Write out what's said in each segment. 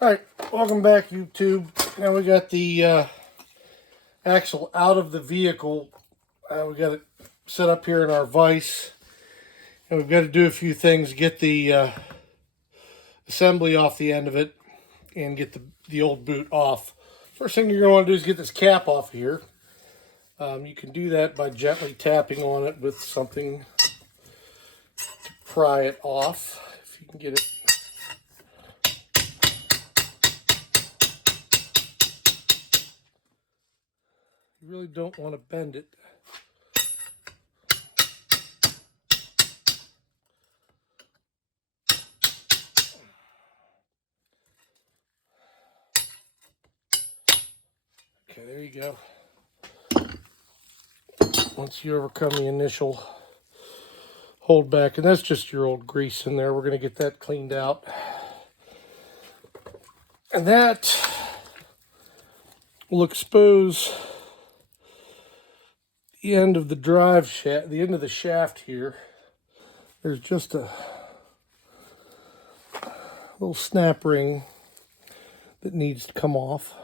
Alright, welcome back YouTube. Now we got the axle out of the vehicle. We got it set up here in our vise. And we've got to do a few things, get the assembly off the end of it and get the old boot off. First thing you're going to want to do is get this cap off here. You can do that by gently tapping on it with something to pry it off, if you can get it. You really don't want to bend it. Okay, there you go. Once you overcome the initial hold back, and that's just your old grease in there, we're going to get that cleaned out. And that will expose the end of the drive shaft, the end of the shaft here. There's just a little snap ring that needs to come off.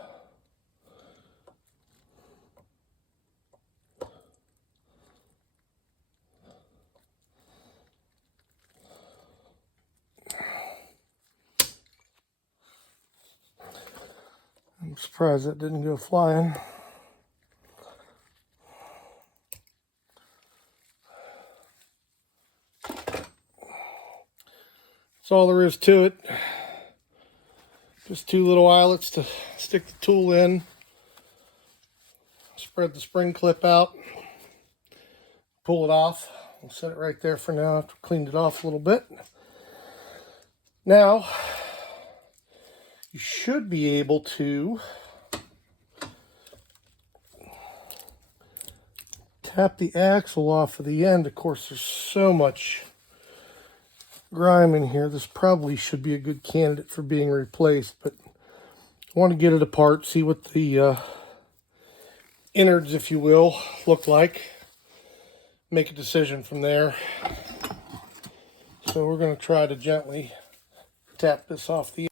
I'm surprised that didn't go flying. That's all there is to it. Just two little eyelets to stick the tool in. Spread the spring clip out. Pull it off. We'll set it right there for now after we cleaned it off a little bit. Now, you should be able to tap the axle off of the end. Of course, there's so much grime in here. This probably should be a good candidate for being replaced, but I want to get it apart, see what the innards, if you will, look like. Make a decision from there. So we're going to try to gently tap this off the end.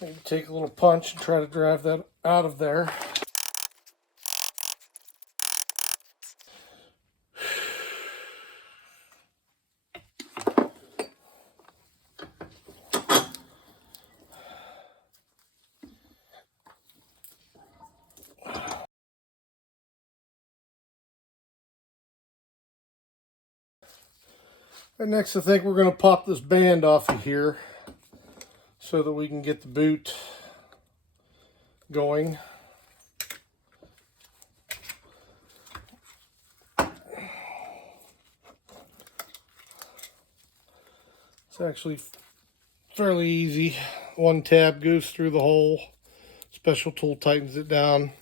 Maybe take a little punch and try to drive that out of there. And next, I think we're going to pop this band off of here so that we can get the boot going. It's actually fairly easy. One tab goes through the hole. Special tool tightens it down.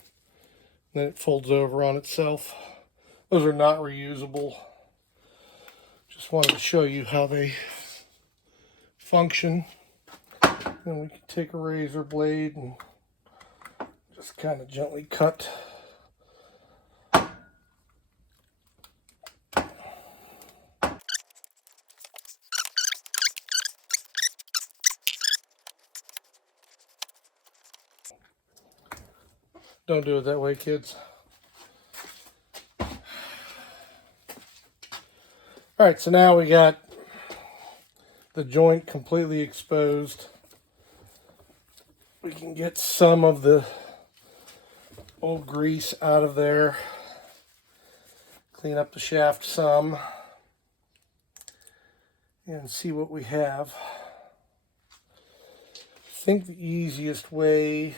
Then it folds over on itself. Those are not reusable. Just wanted to show you how they function. Then we can take a razor blade and just kind of gently cut. Don't do it that way, kids. Alright, so now we got the joint completely exposed. We can get some of the old grease out of there. Clean up the shaft some. And see what we have. I think the easiest way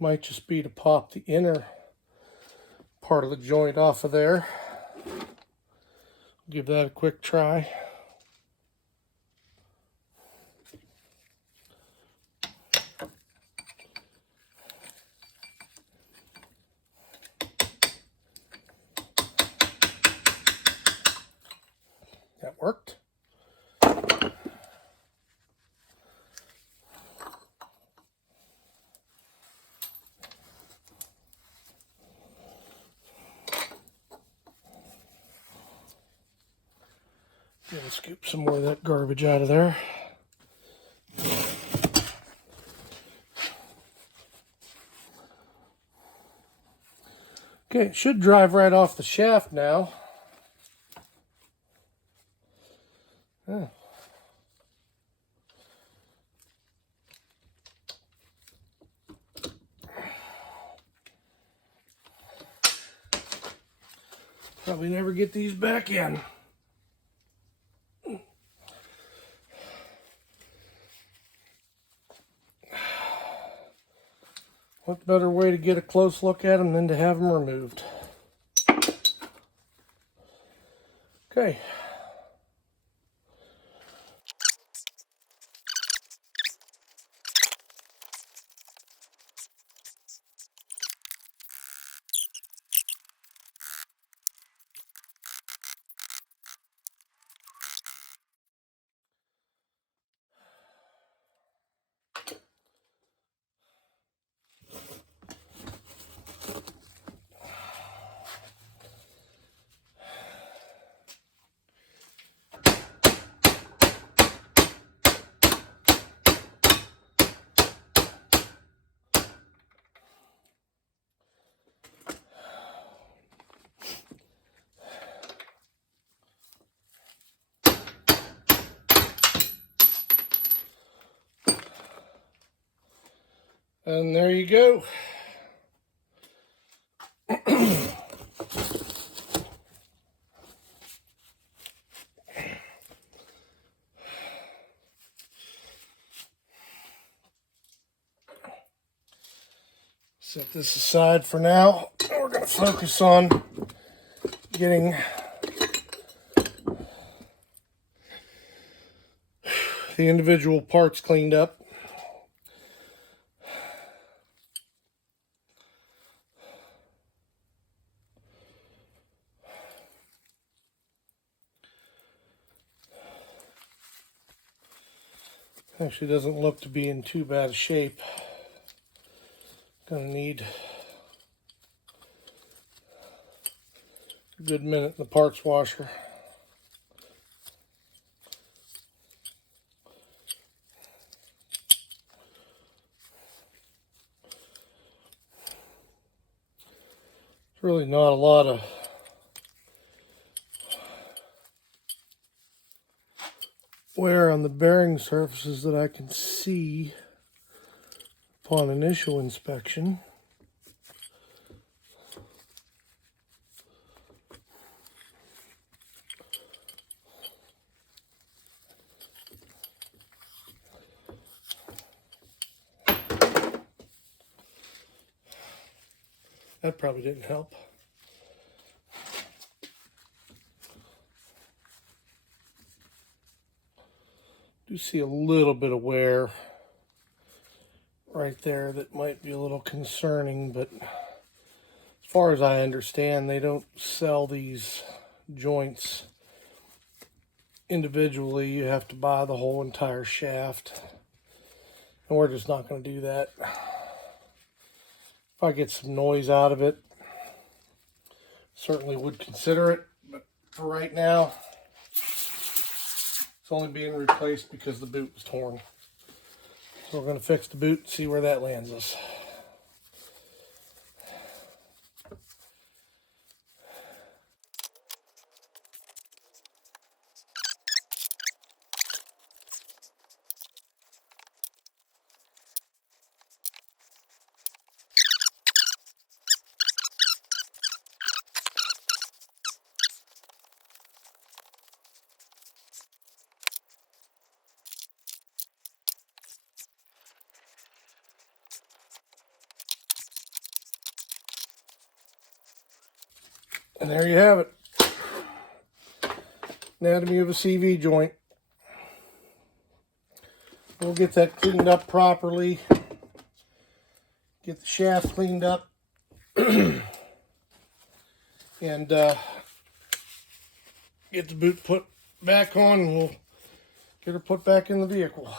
might just be to pop the inner part of the joint off of there. Give that a quick try. That worked. Gonna scoop some more of that garbage out of there. Okay, it should drive right off the shaft now. Yeah. Probably never get these back in. What better way to get a close look at them than to have them removed? Okay. And there you go. Set this aside for now. We're going to focus on getting the individual parts cleaned up. Actually doesn't look to be in too bad a shape. Gonna need a good minute in the parts washer. There's really not a lot of wear on the bearing surfaces that I can see upon initial inspection. That probably didn't help. Do see a little bit of wear right there that might be a little concerning, but as far as I understand, they don't sell these joints individually. You have to buy the whole entire shaft, and we're just not going to do that. If I get some noise out of it, certainly would consider it, but for right now, it's only being replaced because the boot was torn. So we're going to fix the boot and see where that lands us. And there you have it. Anatomy of a CV joint. We'll get that cleaned up properly. Get the shaft cleaned up. And get the boot put back on, and we'll get her put back in the vehicle.